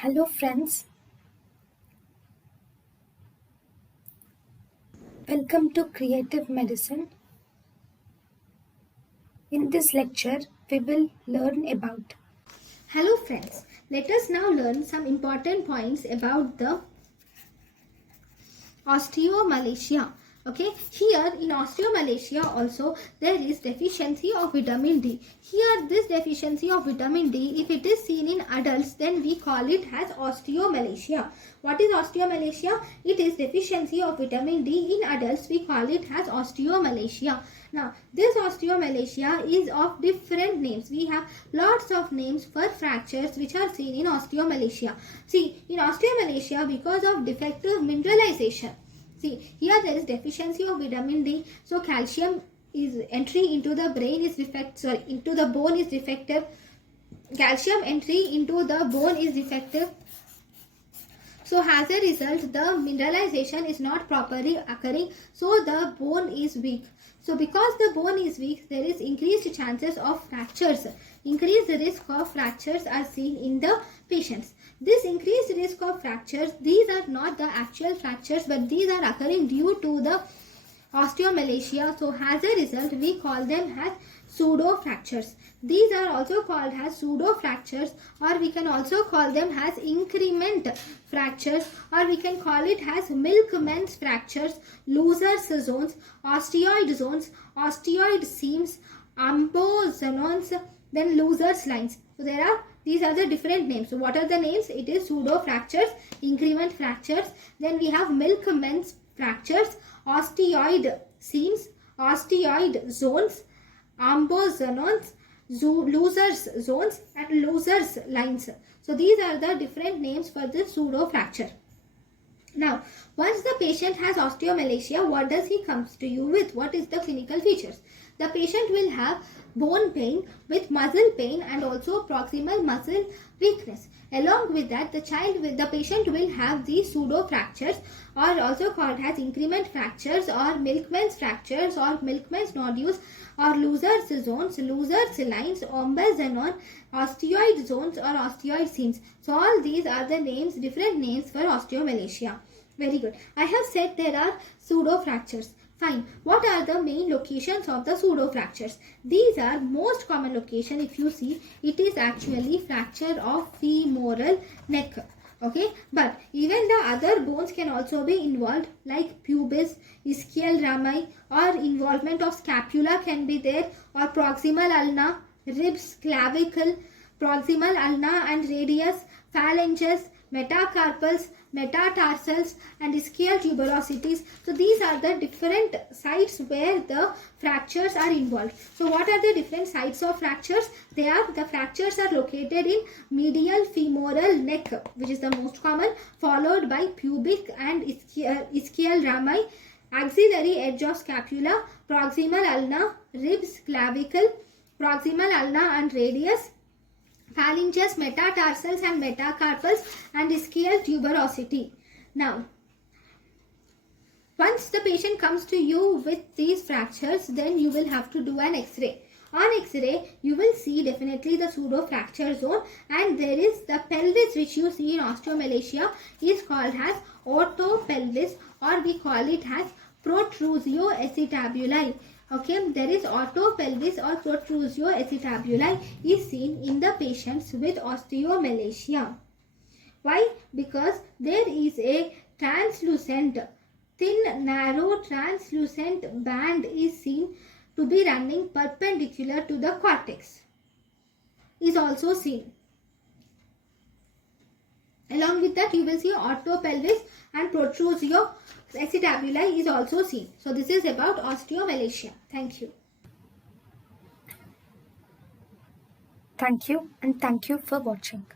Hello friends, welcome to Creative Medicine. In this lecture, we will learn about. Hello friends, let us now learn some important points about the osteomalacia. Okay, here in osteomalacia also there is deficiency of vitamin D. Here this deficiency of vitamin D, if it is seen in adults, then we call it as osteomalacia. What is osteomalacia? It is deficiency of vitamin D in adults. We call it as osteomalacia. Now this osteomalacia is of different names. We have lots of names for fractures which are seen in osteomalacia. See, in osteomalacia, because of defective mineralization, see, here there is deficiency of vitamin D. So calcium is entry into the brain is defective. Into the bone is defective. Calcium entry into the bone is defective. So as a result, the mineralization is not properly occurring. So the bone is weak. So because the bone is weak, there is increased chances of fractures. Increased risk of fractures are seen in the patients. This increased risk of fractures, these are not the actual fractures, but these are occurring due to the osteomalacia. So as a result, we call them as pseudo fractures. These are also called as pseudo fractures, or we can also call them as increment fractures, or we can call it as milkman's fractures, loser's zones, osteoid zones, osteoid seams, ambozones, then loser's lines. So these are the different names. So what are the names? It is pseudo fractures, increment fractures, then we have milkman's fractures, osteoid seams, osteoid zones, ambozones, loser's zones, and loser's lines. So these are the different names for this pseudo fracture. Now, once the patient has osteomalacia, what does he comes to you with? What is the clinical features? The patient will have bone pain with muscle pain and also proximal muscle weakness. Along with that, the patient will have these pseudo fractures, or also called as increment fractures, or milkman's fractures, or milkman's nodules, or loser's zones, loser's lines, ombazonon, osteoid zones, or osteoid seams. So all these are the names, different names for osteomalacia. Very good. I have said there are pseudo fractures. Fine. What are the main locations of the pseudo fractures? These are most common location. If you see, it is actually fracture of femoral neck. Okay, but even the other bones can also be involved, like pubis, ischial rami, or involvement of scapula can be there, or proximal ulna, ribs, clavicle, proximal ulna and radius, phalanges, metacarpals, metatarsals, and ischial tuberosities. So these are the different sites where the fractures are involved. So what are the different sites of fractures? The fractures are located in medial femoral neck, which is the most common, followed by pubic and ischial rami, axillary edge of scapula, proximal ulna, ribs, clavicle, proximal ulna and radius, phalanges, metatarsals and metacarpals, and ischial tuberosity. Now, once the patient comes to you with these fractures, then you will have to do an X-ray. On X-ray, you will see definitely the pseudo fracture zone, and there is the pelvis which you see in osteomalacia is called as orthopelvis, or we call it as protrusio acetabuli. Okay, there is orthopelvis or protrusio acetabuli is seen in the patients with osteomalacia. Why? Because there is a translucent, thin, narrow, translucent band is seen to be running perpendicular to the cortex. Is also seen. Along with that, you will see orthopelvis and protrusio acetabuli is also seen. So this is about osteomalacia. Thank you. Thank you and thank you for watching.